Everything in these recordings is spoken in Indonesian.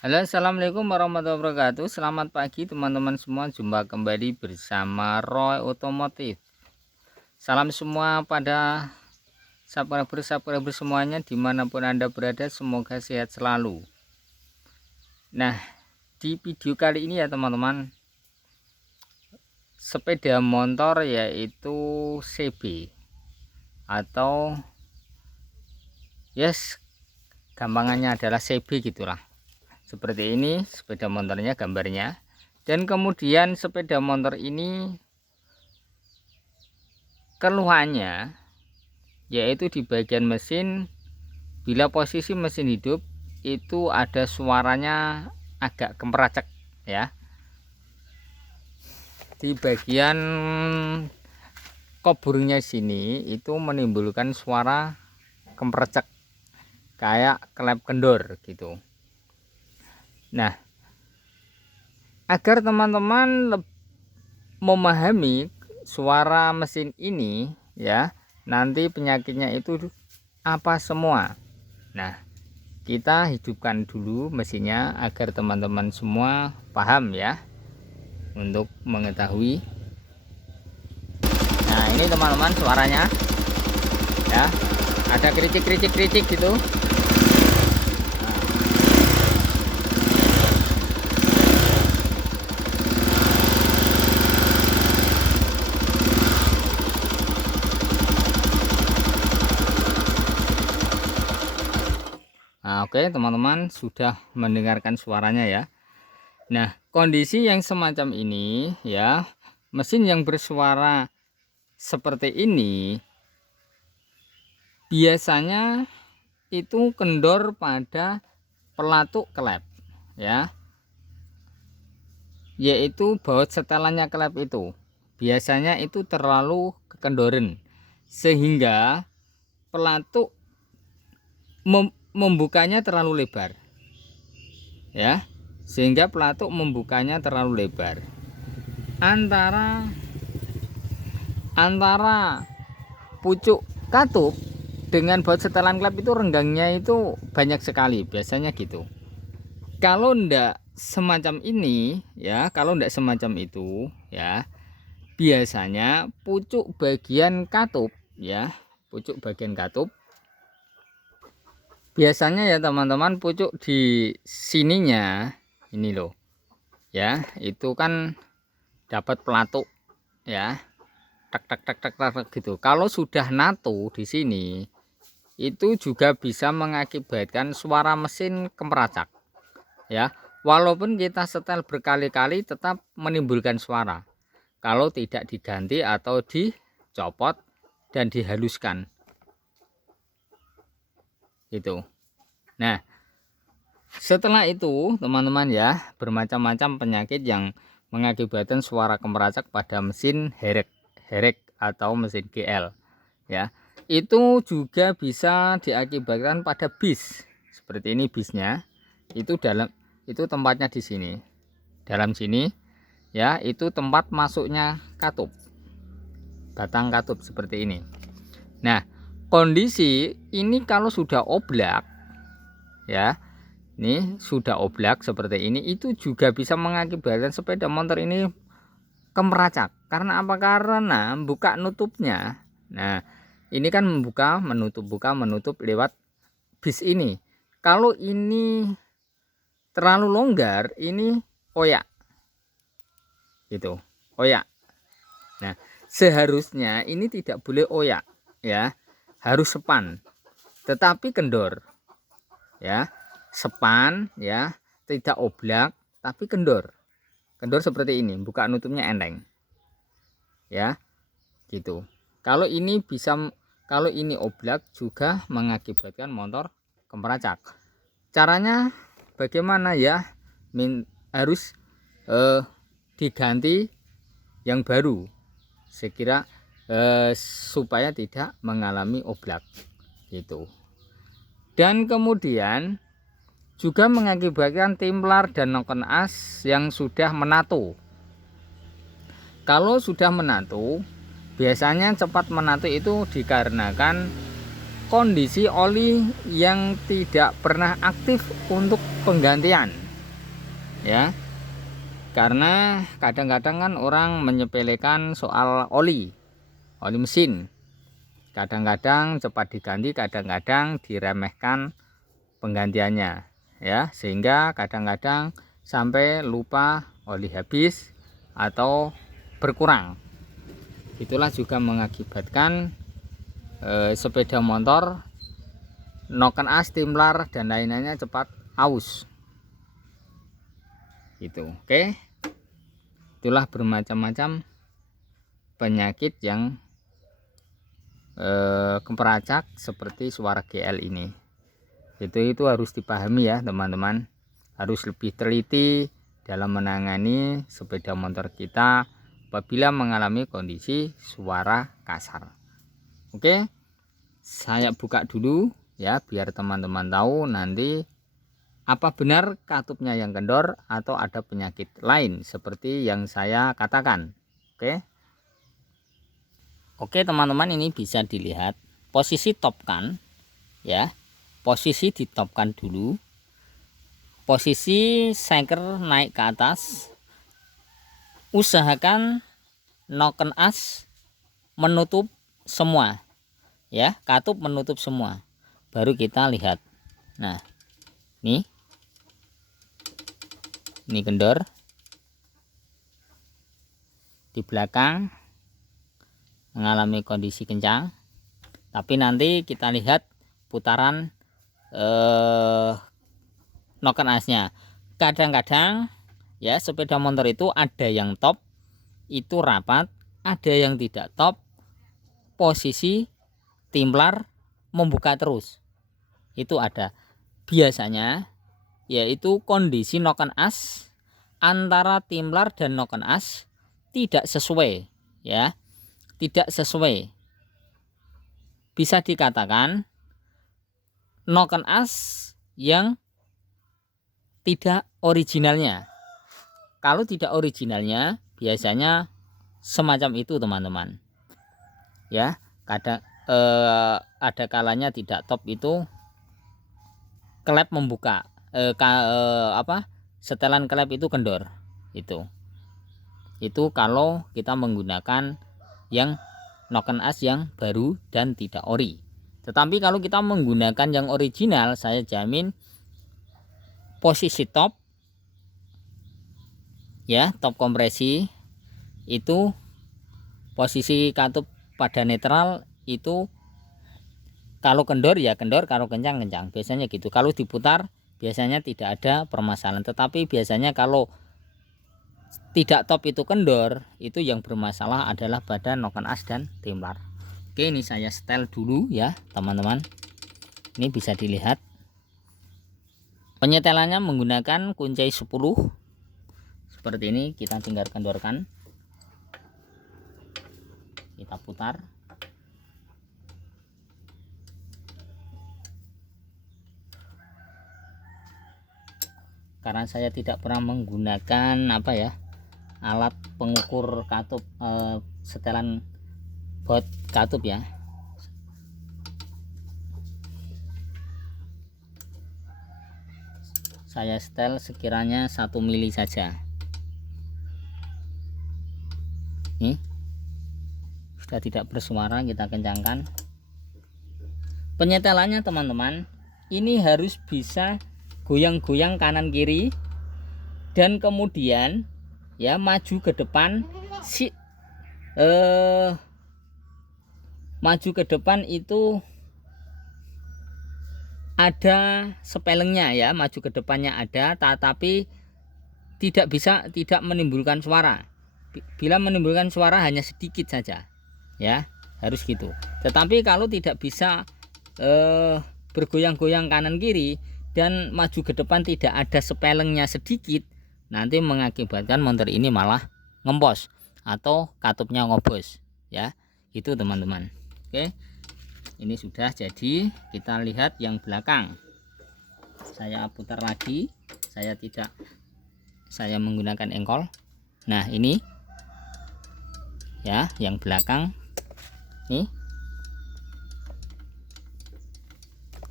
Halo, assalamualaikum warahmatullahi wabarakatuh. Selamat pagi teman-teman semua. Jumpa kembali bersama Roy Otomotif. Salam semua pada subscriber semuanya dimanapun Anda berada. Semoga sehat selalu. Nah, di video kali ini ya teman-teman, sepeda motor yaitu CB atau gampangannya adalah CB gitulah. Seperti ini sepeda motornya gambarnya. Dan kemudian sepeda motor ini keluhannya yaitu di bagian mesin, bila posisi mesin hidup itu ada suaranya agak kemeracek ya. Di bagian koburnya sini itu menimbulkan suara kemeracek kayak klep kendor gitu. Nah, agar teman-teman memahami suara mesin ini ya, nanti penyakitnya itu apa semua. Nah, kita hidupkan dulu mesinnya agar teman-teman semua paham ya, untuk mengetahui. Nah, ini teman-teman suaranya ya, ada kericik gitu. Nah, oke teman-teman sudah mendengarkan suaranya ya. Nah, kondisi yang semacam ini ya, mesin yang bersuara seperti ini biasanya itu kendor pada pelatuk klep ya, yaitu baut setelannya klep itu biasanya itu terlalu kekendoran sehingga pelatuk membukanya terlalu lebar ya, sehingga pelatuk membukanya terlalu lebar antara pucuk katup dengan baut setelan klep itu renggangnya itu banyak sekali biasanya gitu. Kalau ndak semacam ini ya, kalau ndak semacam itu ya, biasanya pucuk bagian katup ya, pucuk bagian katup biasanya ya teman-teman, pucuk di sininya ini loh ya, itu kan dapat pelatuk ya, tek tek tek tek tek gitu. Kalau sudah natu di sini itu juga bisa mengakibatkan suara mesin kemeracak ya, walaupun kita setel berkali-kali tetap menimbulkan suara kalau tidak diganti atau dicopot dan dihaluskan gitu. Nah, setelah itu teman-teman ya, bermacam-macam penyakit yang mengakibatkan suara kemeracak pada mesin herek atau mesin GL ya. Itu juga bisa diakibatkan pada bis. Seperti ini bisnya. Itu tempatnya di sini. Dalam sini ya, itu tempat masuknya katup. Batang katup seperti ini. Nah, kondisi ini kalau sudah oblak ya, ini sudah oblak seperti ini, itu juga bisa mengakibatkan sepeda motor ini kemeracak. Karena apa? Karena buka nutupnya. Nah, ini kan membuka menutup lewat bis ini. Kalau ini terlalu longgar, ini oyak gitu, oyak. Nah, seharusnya ini tidak boleh oyak ya, harus sepan tetapi kendor ya, sepan ya, tidak oblak tapi kendor seperti ini, buka nutupnya enteng ya gitu. Kalau ini oblak juga mengakibatkan motor kemeracak. Caranya bagaimana ya? Harus diganti yang baru sekira supaya tidak mengalami oblak gitu. Dan kemudian juga mengakibatkan timplar dan noken as yang sudah menatu. Kalau sudah menatu, biasanya cepat menatu itu dikarenakan kondisi oli yang tidak pernah aktif untuk penggantian ya. Karena kadang-kadang kan orang menyepelekan soal oli mesin. Kadang-kadang cepat diganti, kadang-kadang diremehkan penggantiannya, ya, sehingga kadang-kadang sampai lupa oli habis atau berkurang. Itulah juga mengakibatkan sepeda motor noken as, timlar dan lain-lainnya cepat aus. Itu oke. Itulah bermacam-macam penyakit yang keperacak seperti suara GL ini. Itu harus dipahami ya teman-teman, harus lebih teliti dalam menangani sepeda motor kita apabila mengalami kondisi suara kasar. Oke, saya buka dulu ya biar teman-teman tahu nanti apa benar katupnya yang kendor atau ada penyakit lain seperti yang saya katakan. Oke teman-teman, ini bisa dilihat posisi top kan ya. Posisi di top kan dulu. Posisi sengker naik ke atas. Usahakan noken as menutup semua ya, katup menutup semua. Baru kita lihat. Nah, ini kendor di belakang mengalami kondisi kencang, tapi nanti kita lihat putaran noken asnya. Kadang-kadang ya sepeda motor itu ada yang top itu rapat, ada yang tidak top posisi timlar membuka terus, itu ada. Biasanya yaitu kondisi noken as antara timlar dan noken as tidak sesuai ya, tidak sesuai. Bisa dikatakan noken as yang tidak originalnya. Kalau tidak originalnya biasanya semacam itu teman-teman ya. Kadang ada kalanya tidak top itu klep membuka, setelan klep itu kendor. Itu kalau kita menggunakan yang noken as yang baru dan tidak ori. Tetapi kalau kita menggunakan yang original, saya jamin posisi top ya, top kompresi itu posisi katup pada netral itu kalau kendor ya kendor, kalau kencang kencang, biasanya gitu. Kalau diputar biasanya tidak ada permasalahan, tetapi biasanya kalau tidak top itu kendor, itu yang bermasalah adalah badan noken as dan timlar. Oke, ini saya setel dulu ya teman-teman. Ini bisa dilihat penyetelannya menggunakan kunci 10 seperti ini. Kita tinggal kendorkan, kita putar. Karena saya tidak pernah menggunakan alat pengukur katup, setelan bot katup ya. Saya setel sekiranya 1 mili saja. Nih sudah tidak bersuara, kita kencangkan. Penyetelannya teman-teman ini harus bisa goyang-goyang kanan kiri dan kemudian ya maju ke depan. Maju ke depan itu ada sepelengnya ya, maju ke depannya ada, tetapi tidak menimbulkan suara. Bila menimbulkan suara hanya sedikit saja ya, harus gitu. Tetapi kalau tidak bisa bergoyang-goyang kanan kiri dan maju ke depan tidak ada sepelengnya sedikit, nanti mengakibatkan motor ini malah ngempos atau katupnya ngobos ya. Itu teman-teman. Oke, ini sudah jadi. Kita lihat yang belakang. Saya putar lagi, saya menggunakan engkol. Nah ini ya yang belakang nih.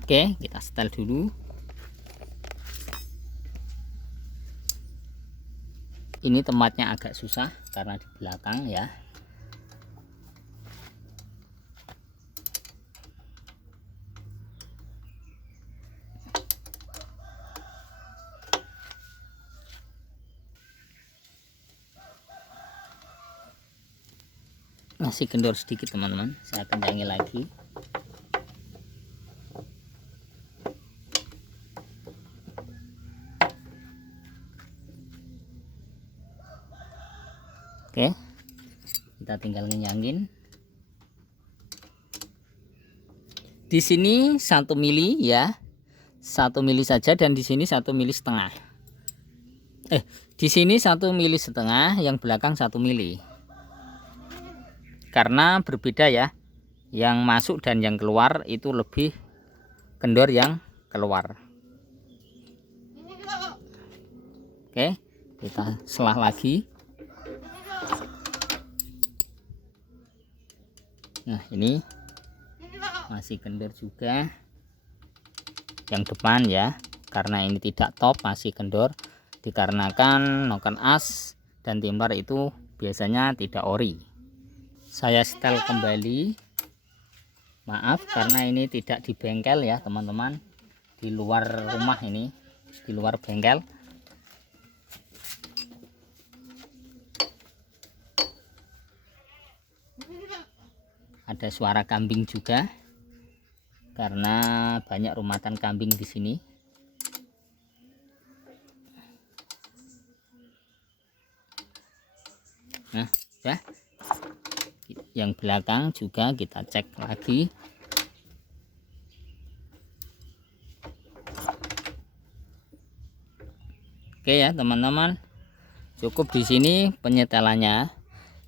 Oke, kita setel dulu. Ini tempatnya agak susah karena di belakang ya. Masih kendor sedikit teman-teman, saya kencangi lagi. Oke, kita tinggal ngenyangin. Di sini 1 mili ya, 1 mili saja, dan di sini 1,5 mili. Di sini 1,5 mili, yang belakang 1 mili. Karena berbeda ya, yang masuk dan yang keluar itu lebih kendor yang keluar. Oke, kita selah lagi. Nah, ini masih kendor juga yang depan ya, karena ini tidak top, masih kendor dikarenakan noken as dan timbar itu biasanya tidak ori. Saya setel kembali, maaf karena ini tidak di bengkel ya teman-teman, di luar rumah, ini di luar bengkel. Ada suara kambing juga karena banyak rumatan kambing di sini. Nah, ya. Yang belakang juga kita cek lagi. Oke ya teman-teman, cukup di sini penyetelannya.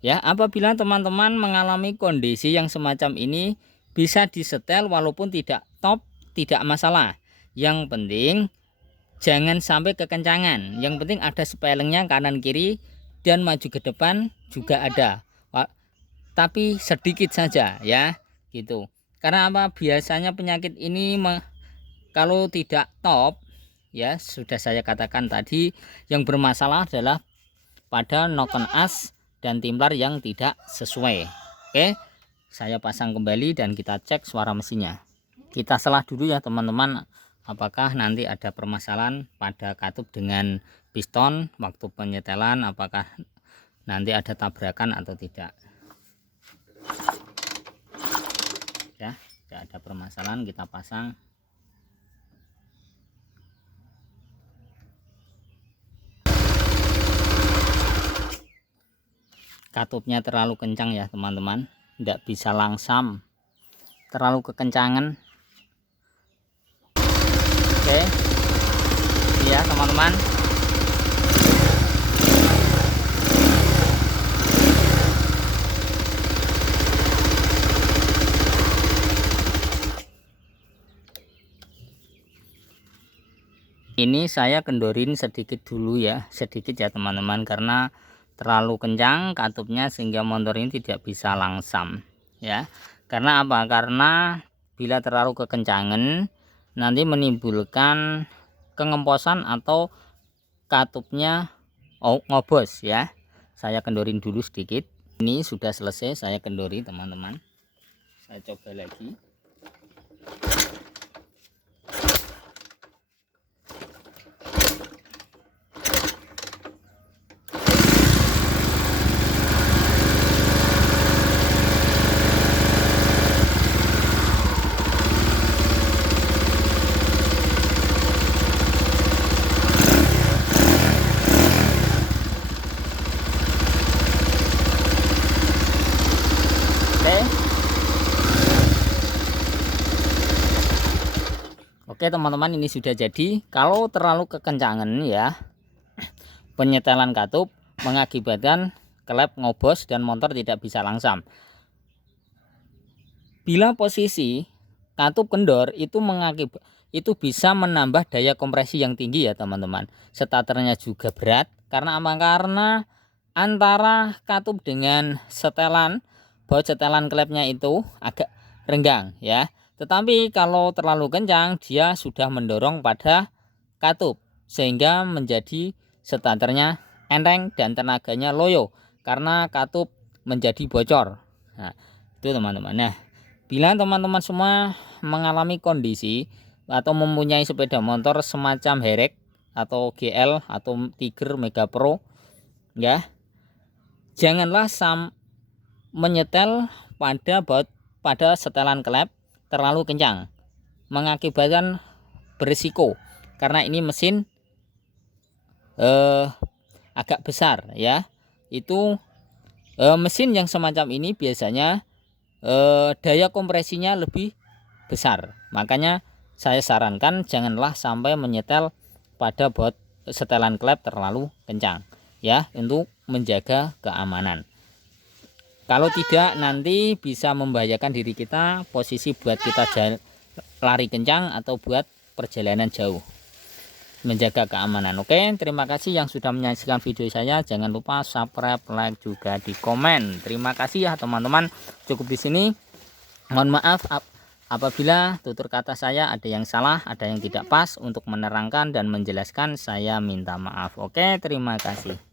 Ya, apabila teman-teman mengalami kondisi yang semacam ini, bisa disetel walaupun tidak top, tidak masalah. Yang penting jangan sampai kekencangan. Yang penting ada spellingnya kanan kiri dan maju ke depan juga ada. Tapi sedikit saja ya, gitu. Karena apa? Biasanya penyakit ini kalau tidak top ya, sudah saya katakan tadi, yang bermasalah adalah pada noken as dan timblar yang tidak sesuai. Oke, saya pasang kembali dan kita cek suara mesinnya. Kita selah dulu ya teman-teman, apakah nanti ada permasalahan pada katup dengan piston waktu penyetelan, apakah nanti ada tabrakan atau tidak. Ya, tidak ada permasalahan, kita pasang. Katupnya terlalu kencang ya teman-teman, tidak bisa langsam, terlalu kekencangan. Oke ya teman-teman, ini saya kendorin sedikit dulu ya, sedikit ya teman-teman, karena terlalu kencang katupnya sehingga motor ini tidak bisa langsam ya. Karena apa? Karena bila terlalu kekencangan nanti menimbulkan kengemposan atau katupnya ngobos ya. Saya kendorin dulu sedikit. Ini sudah selesai saya kendori teman-teman. Saya coba lagi. Oke teman-teman, ini sudah jadi. Kalau terlalu kekencangan ya, penyetelan katup mengakibatkan klep ngobos dan motor tidak bisa langsam. Bila posisi katup kendor itu bisa menambah daya kompresi yang tinggi ya teman-teman. Starternya juga berat karena apa? Karena antara katup dengan setelan, baut setelan klepnya itu agak renggang ya. Tetapi kalau terlalu kencang dia sudah mendorong pada katup sehingga menjadi starternya enteng dan tenaganya loyo karena katup menjadi bocor. Nah, itu teman-teman. Nah, bila teman-teman semua mengalami kondisi atau mempunyai sepeda motor semacam Herek atau GL atau Tiger Mega Pro, ya, janganlah menyetel pada setelan klep terlalu kencang, mengakibatkan berisiko karena ini mesin agak besar, ya. Itu mesin yang semacam ini biasanya daya kompresinya lebih besar, makanya saya sarankan janganlah sampai menyetel pada setelan klep terlalu kencang, ya, untuk menjaga keamanan. Kalau tidak nanti bisa membahayakan diri kita, posisi buat kita lari kencang atau buat perjalanan jauh, menjaga keamanan. Oke, terima kasih yang sudah menyaksikan video saya. Jangan lupa subscribe, like, juga di komen. Terima kasih ya teman-teman. Cukup di sini. Mohon maaf apabila tutur kata saya ada yang salah, ada yang tidak pas. Untuk menerangkan dan menjelaskan saya minta maaf. Oke, terima kasih.